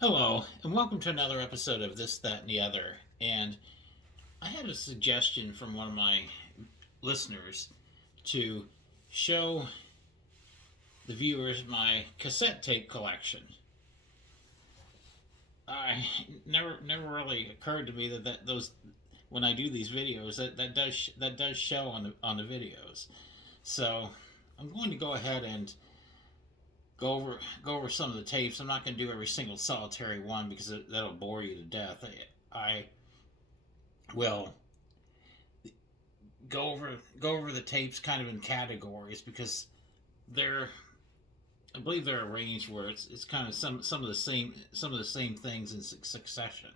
Hello, and welcome to another episode of This, That, and the Other. And I had a suggestion from one of my listeners to show the viewers my cassette tape collection. I never really occurred to me that those when I do these videos that does show on the videos. So I'm going to go ahead and go over some of the tapes. I'm not going to do every single solitary one because that'll bore you to death. I will go over the tapes kind of in categories because they're I believe they're arranged where it's kind of some of the same things in succession.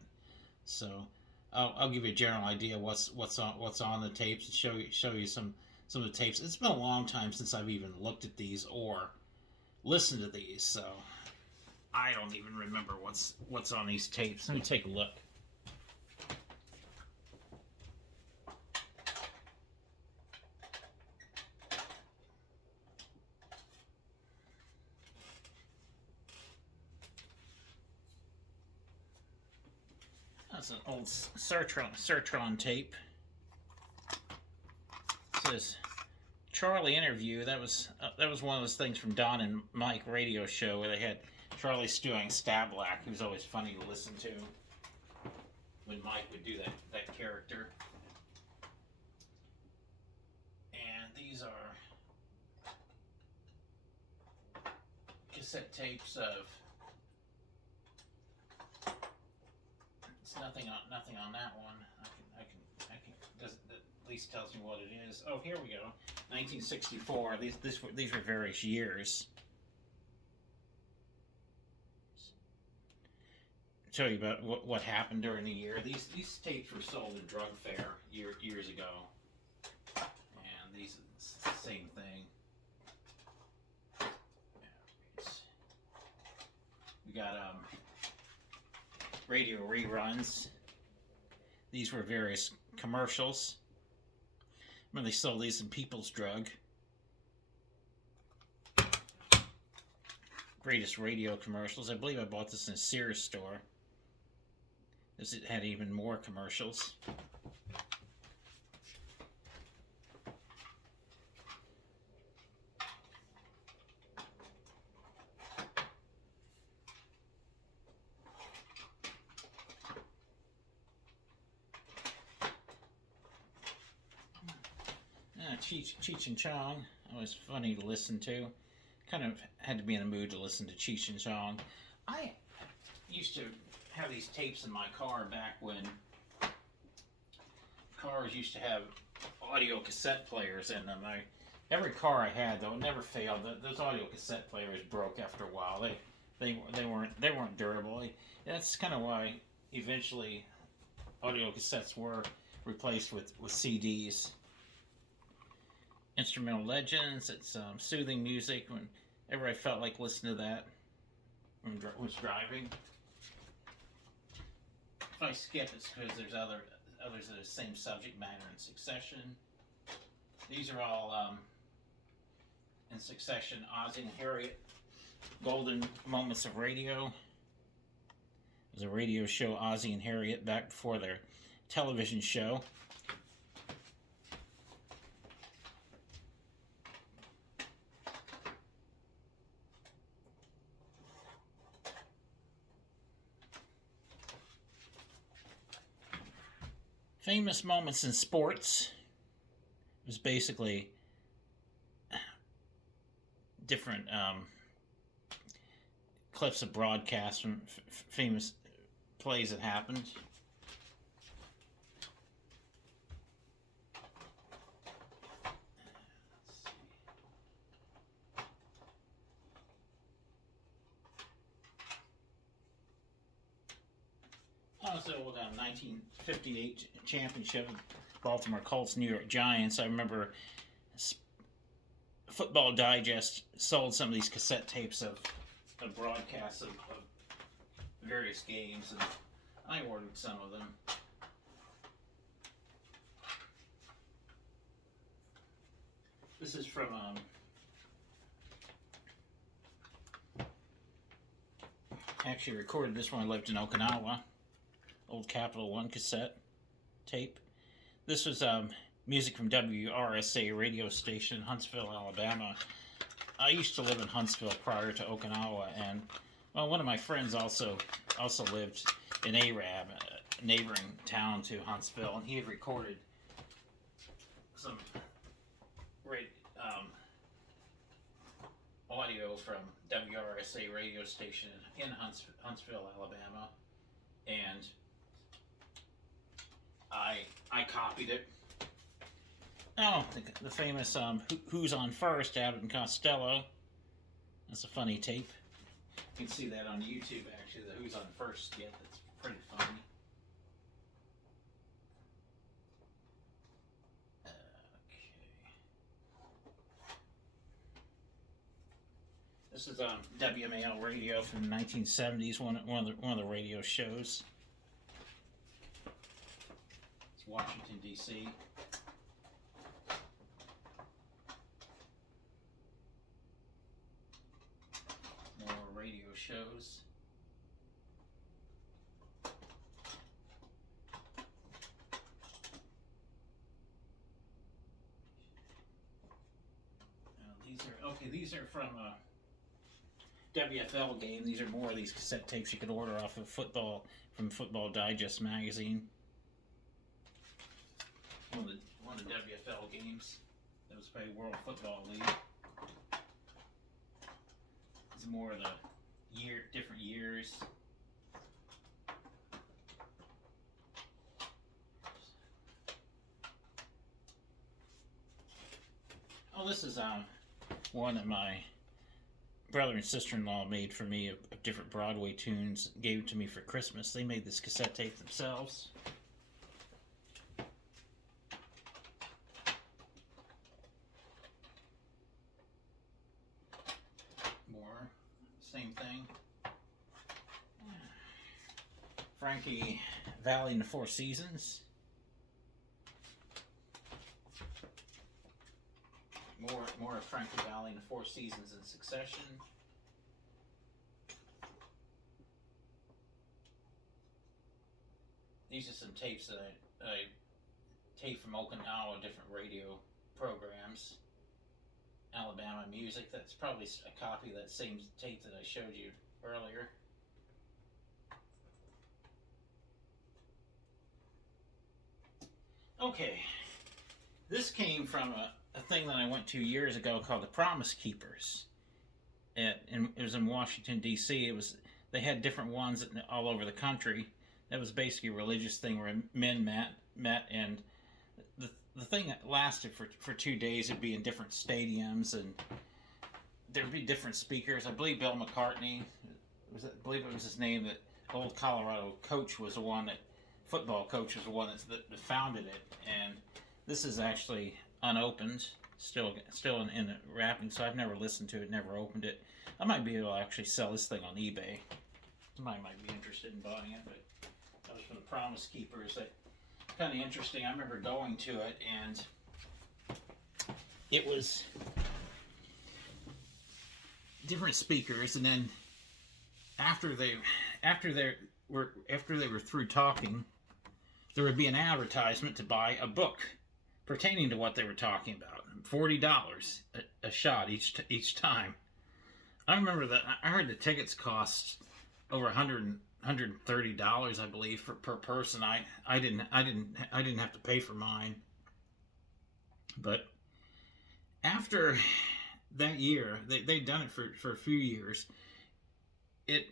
So I'll give you a general idea what's on the tapes and show you some of the tapes. It's been a long time since I've even looked at these or listened to these, so I don't even remember what's on these tapes. Let me take a look. That's an old Sertron tape. It says Charlie interview. That was one of those things from Don and Mike radio show where they had Charlie doing Stablack. He was always funny to listen to when Mike would do that character. And these are cassette tapes of. It's nothing on that one. I can does at least tells me what it is. Oh, here we go. 1964. These were various years. Show you about what happened during the year. These tapes were sold at drug fair years ago, and these are the same thing. We got radio reruns. These were various commercials. When they sold these in People's Drug. Greatest radio commercials. I believe I bought this in a Sears store. It had even more commercials. Cheech and Chong, always funny to listen to. Kind of had to be in the mood to listen to Cheech and Chong. I used to have these tapes in my car back when cars used to have audio cassette players in them. Every car I had though never failed. Those audio cassette players broke after a while. They weren't durable. That's kind of why eventually audio cassettes were replaced with CDs. Instrumental Legends. It's soothing music whenever I felt like listening to that when I was driving. If I skip, it's because there's others of the same subject matter in succession. These are all in succession. Ozzy and Harriet, golden moments of radio. It was a radio show, Ozzy and Harriet, back before their television show. Famous moments in sports. It was basically different clips of broadcasts from famous plays that happened. Also, 1958 championship, Baltimore Colts, New York Giants. I remember Football Digest sold some of these cassette tapes of broadcasts of various games, and I ordered some of them. This is from actually recorded this when I lived in Okinawa. Old Capital One cassette tape. This was music from WRSA radio station in Huntsville, Alabama. I used to live in Huntsville prior to Okinawa, and well, one of my friends also lived in Arab, a neighboring town to Huntsville, and he had recorded some audio from WRSA radio station in Huntsville, Alabama, and I copied it. Oh, the famous Who's on First, Abbott and Costello. That's a funny tape. You can see that on YouTube, actually, the Who's on First skit. That's pretty funny. This is WMAL radio from the 1970s, one of the radio shows. It's Washington, D.C. More radio shows. These are from WFL game. These are more of these cassette tapes you could order off of from Football Digest magazine. One of the WFL games that was played World Football League. These are more of the different years. Oh, this is one that my brother and sister-in-law made for me of different Broadway tunes, gave it to me for Christmas. They made this cassette tape themselves. More, same thing. Frankie Valli and the Four Seasons. More of Frankie Valli and the Four Seasons in succession. These are some tapes that I taped from Okinawa, different radio programs. Alabama music. That's probably a copy of that same tape that I showed you earlier. Okay, this came from a thing that I went to years ago called the Promise Keepers. It was in Washington, D.C. They had different ones all over the country. That was basically a religious thing where men met, and the thing that lasted for 2 days. It'd be in different stadiums, and there'd be different speakers. I believe Bill McCartney, I believe it was his name, that old Colorado coach was the one football coach was the one that founded it. And this is actually unopened, still in the wrapping, so I've never listened to it, never opened it. I might be able to actually sell this thing on eBay. Somebody might be interested in buying it, but that was from the Promise Keepers. That kind of interesting. I remember going to it, and it was different speakers, and then after they were through talking, there would be an advertisement to buy a book pertaining to what they were talking about. $40 a shot each time. I remember that I heard the tickets cost over $130, I believe, per person. I didn't have to pay for mine. But after that year, they'd done it for a few years. It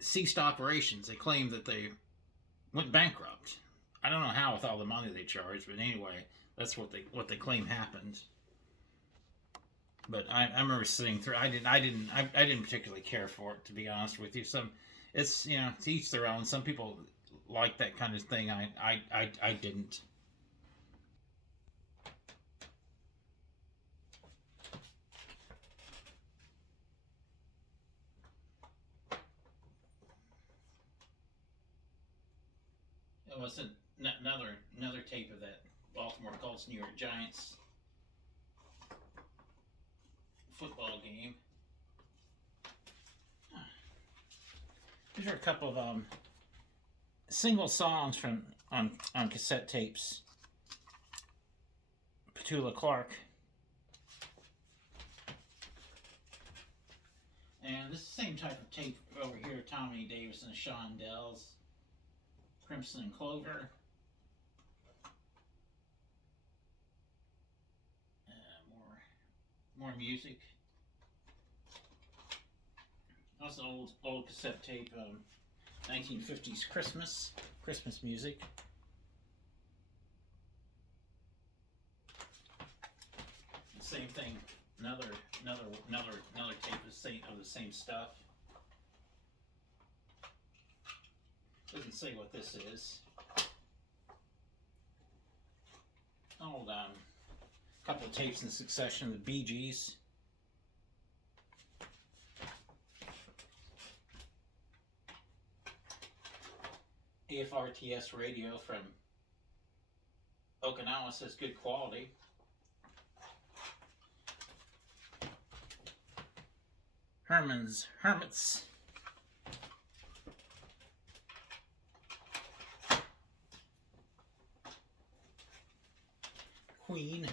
ceased operations. They claimed that they went bankrupt. I don't know how with all the money they charged, but anyway, that's what they claim happened. But I remember sitting through. I didn't particularly care for it, to be honest with you. It's to each their own. Some people like that kind of thing. I didn't. It was another tape of that Baltimore Colts New York Giants football game. These are a couple of single songs from on cassette tapes. Petula Clark. And this is the same type of tape over here. Tommy Davis and Sean Dells. Crimson and Clover. More music. That's an old cassette tape, 1950s Christmas music. Same thing. Another tape of the same stuff. Doesn't say what this is. Old couple of tapes in succession of the Bee Gees. AFRTS radio from Okinawa says good quality. Herman's Hermits. Queen.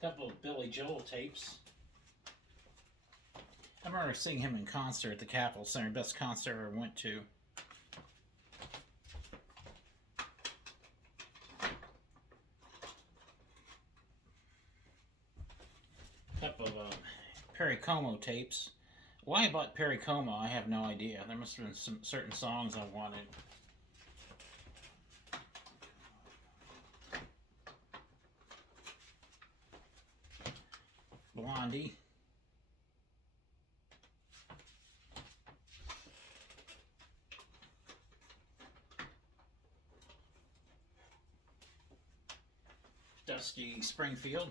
Couple of Billy Joel tapes. I remember seeing him in concert at the Capitol Center, best concert I ever went to. Couple of Perry Como tapes. Why I bought Perry Como, I have no idea. There must have been some certain songs I wanted. Blondie. Dusty Springfield.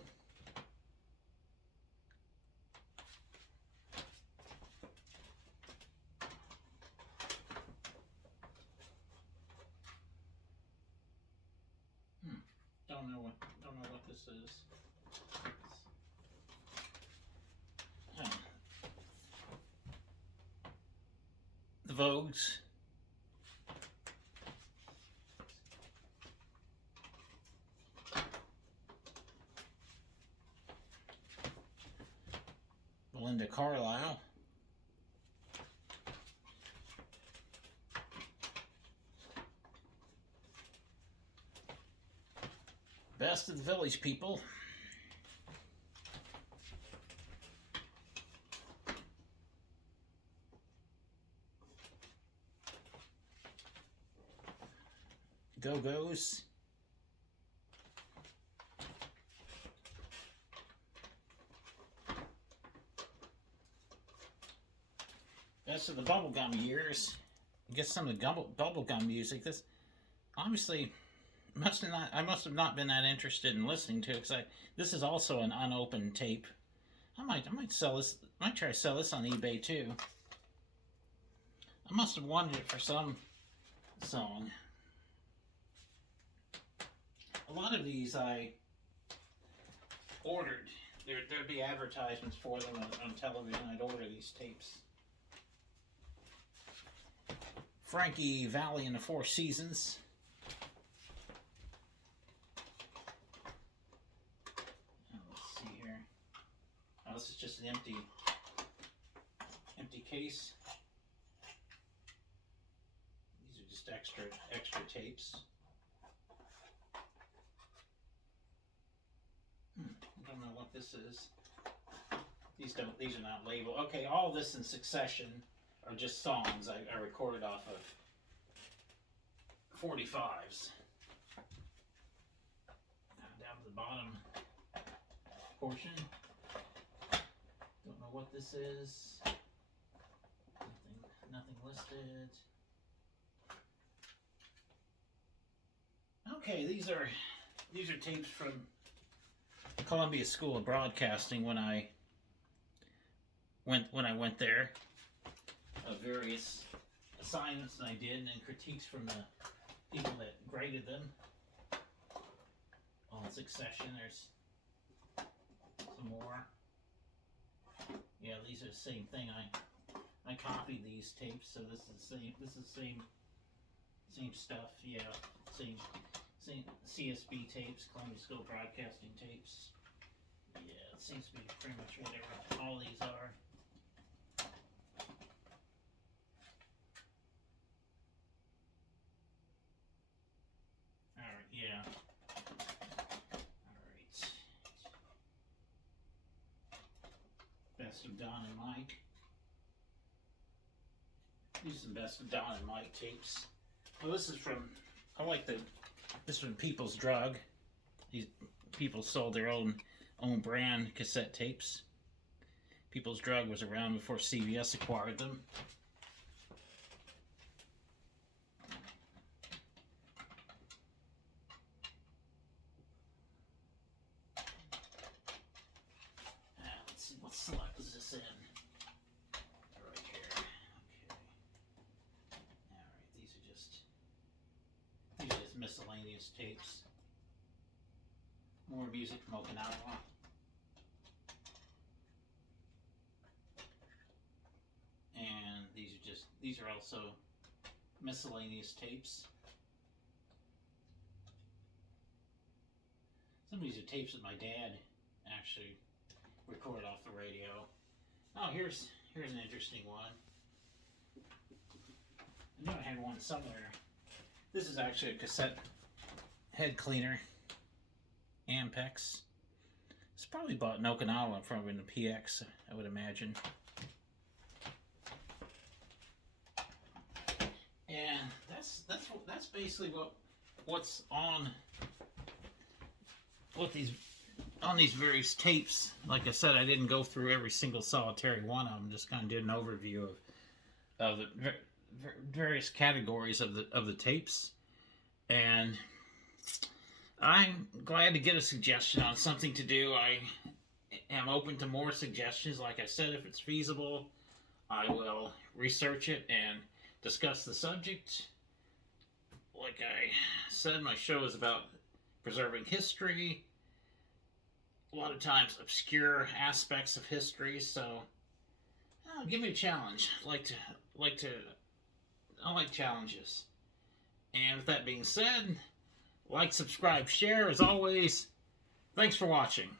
Don't know what this is. The Vogues. Belinda Carlisle. Best of the Village People. Go-Go's. Best of the bubblegum years. Get some of the bubblegum music. This obviously I must have not been that interested in listening to it, because this is also an unopened tape. I might sell this. Might try to sell this on eBay too. I must have wanted it for some song. A lot of these I ordered. There'd be advertisements for them on television. I'd order these tapes. Frankie Valli and the Four Seasons. Let's see here. Oh, this is just an empty case. These are just extra tapes. I don't know what this is. These are not labeled. Okay, all this in succession are just songs I recorded off of 45s. Down to the bottom portion. Don't know what this is. Nothing listed. Okay, these are tapes from Columbia School of Broadcasting when I went there. Of various assignments that I did, and critiques from the people that graded them. All in succession. There's more. Yeah, these are the same thing. I copied these tapes, so this is the same. This is the same stuff. Yeah, same CSB tapes, Columbia School Broadcasting tapes. Yeah, it seems to be pretty much whatever all these are. Alright, yeah. Alright. Best of Don and Mike. These are the Best of Don and Mike tapes. Well, this is from, this is from People's Drug. These people sold their own brand cassette tapes. People's Drug was around before CBS acquired them. Let's see, what select is this in? Right here. Okay. Alright, these are just miscellaneous tapes. More music from Okinawa. And these are also miscellaneous tapes. Some of these are tapes that my dad actually recorded off the radio. Oh, here's an interesting one. I knew I had one somewhere. This is actually a cassette head cleaner. Ampex. It's probably bought in Okinawa, probably in the PX, I would imagine. And that's basically what's on these various tapes. Like I said, I didn't go through every single solitary one of them. Just kind of did an overview of the various categories of the tapes. And I'm glad to get a suggestion on something to do. I am open to more suggestions. Like I said, if it's feasible, I will research it and discuss the subject. Like I said, my show is about preserving history. A lot of times obscure aspects of history, so give me a challenge. I like challenges. And with that being said, like, subscribe, share. As always, thanks for watching.